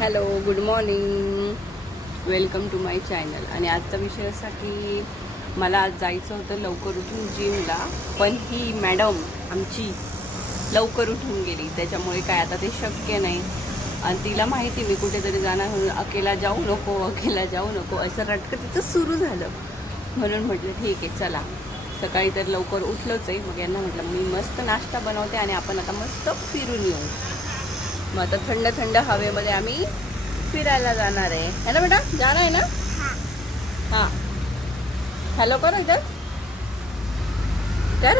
Hello, good morning, welcome to my channel. आणि आजचा विषय असा की मला आज जायचं होतं लवकर उठून जिमला, पण ही मॅडम आमची लवकर उठून गेली, त्याच्यामुळे काय आता ते शक्य नाही. आणि तिला माहिती मी कुठेतरी जाणार म्हणून अकेला जाऊ नको असं रटकं तिचं सुरू झालं. म्हणून म्हटलं ठीक आहे चला, सकाळी तर लवकर उठलोच आहे. मग यांना म्हटलं मी मस्त नाश्ता बनवते आणि आपण आता मस्त फिरून येऊ. मग आता थंड थंड हवेमध्ये आम्ही फिरायला जाणार आहे ना बेटा, जाणार आहे ना? हां, हॅलो कर इथं कर.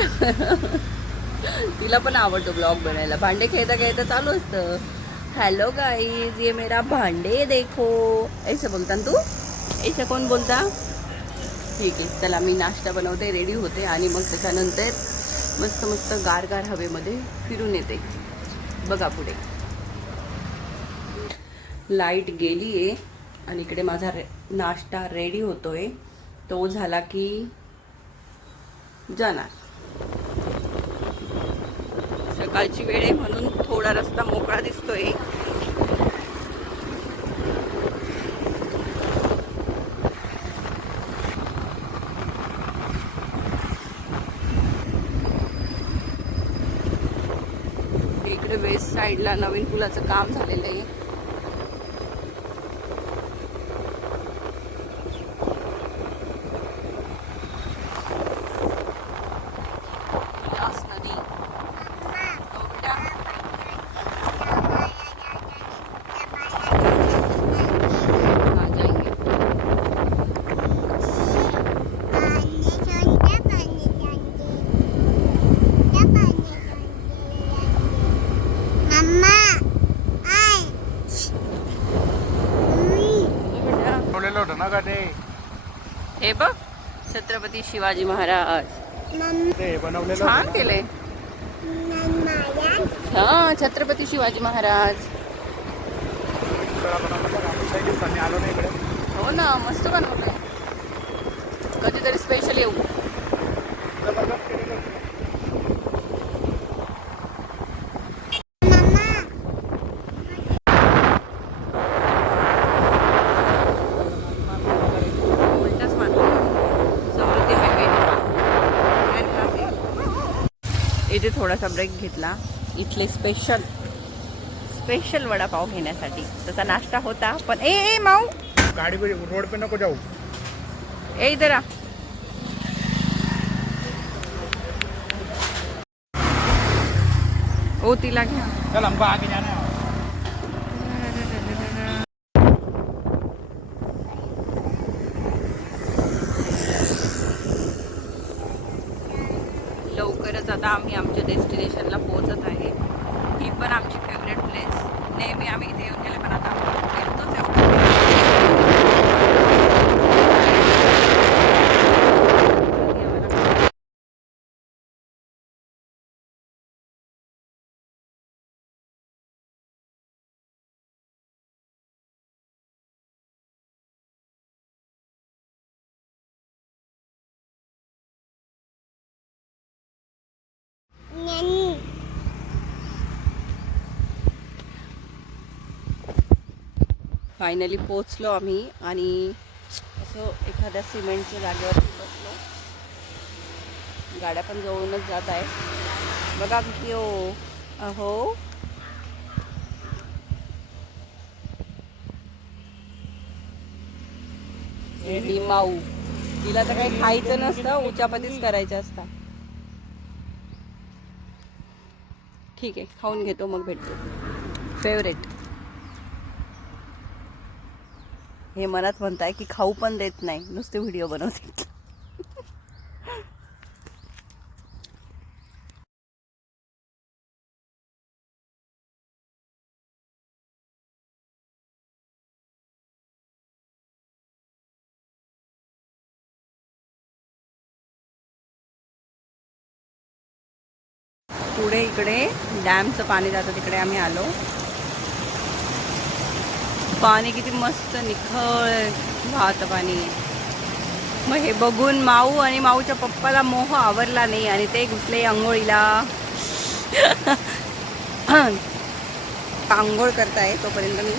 तिला पण आवडतो ब्लॉग बनायला. भांडे खेळता खेळता चालू असतं, हॅलो गाईज ये मेरा भांडे देखो, ऐसे बोलता ना तू? ऐसे कोण बोलता? ठीक आहे चला, मी नाश्ता बनवते, रेडी होते आणि मग त्याच्यानंतर मस्त मस्त गार हवेमध्ये फिरून येते. बघा पुढे लाईट गेली आहे आणि इकडे माझा नाश्ता रेडी होतोय. तो झाला की जाणार. सकाळची वेळ आहे म्हणून थोडा रस्ता मोकळा दिसतोय. इकडे वेस्ट साईडला नवीन पुलाचं काम झालेलं आहे. हे बघ, छत्रपती शिवाजी महाराज छान केले. हा, छत्रपती शिवाजी महाराज. हो ना, मस्त बनवलंय. कधीतरी स्पेशल येऊ. इथे थोडासा ब्रेक घेतला इथले स्पेशल वडापाव घेण्यासाठी. तसा नाश्ता होता पण ए माऊ, गाड़ी पे रोड पे नको जाऊ. ए इधर आ. ओ तिला घ्या. चल हमको आगे जाना है. लवकरच आता आम्ही आमच्या डेस्टिनेशनला पोहोचत आहे. ही पण आमची फेवरेट प्लेस. नेहमी आम्ही इथे येऊन गेले, पण आता फिरतोच एवढं. फायनली पोचलो आम्ही आणि असं एखाद्या सिमेंटच्या जागेवर बसलो. गाड्या पण जवळूनच जात आहे. बघा किती अहो, ही माऊ, तिला तर काही खायचं नसतं, उचापतीच करायचं असतं. ठीक आहे, खाऊन घेतो मग भेटतो. फेवरेट. हे मनात म्हणताय की खाऊ पण देत नाही, नुसते व्हिडिओ बनवते. पुढे इकडे डॅमचं पाणी जातं, तिकडे आम्ही आलो. पाणी किती मस्त निखळ वाहतं पाणी. मग हे बघून माऊ आणि माऊच्या पप्पाला मोह आवरला नाही आणि ते घुसले आंघोळीला. आंघोळ करताय तोपर्यंत मी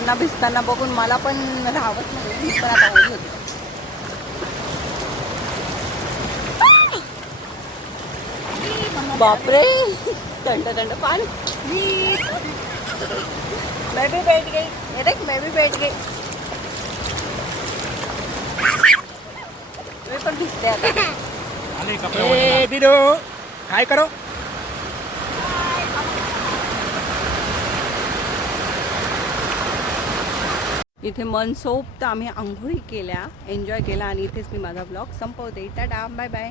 त्यांना भिजताना बघून मला पण राहावत नाही, मी पण आता ओली होते. बापरे, थंड थंड पाणी. मैं भी बैठ गई, ये देख मैं भी बैठ गई. मी पण भिजते आता. आले कपडे दिदो काय करो. इथे मनसोक्त आम्ही आंघोळी केल्या, एन्जॉय केला आणि इथेच मी माझा ब्लॉग संपवते. Tata, bye bye.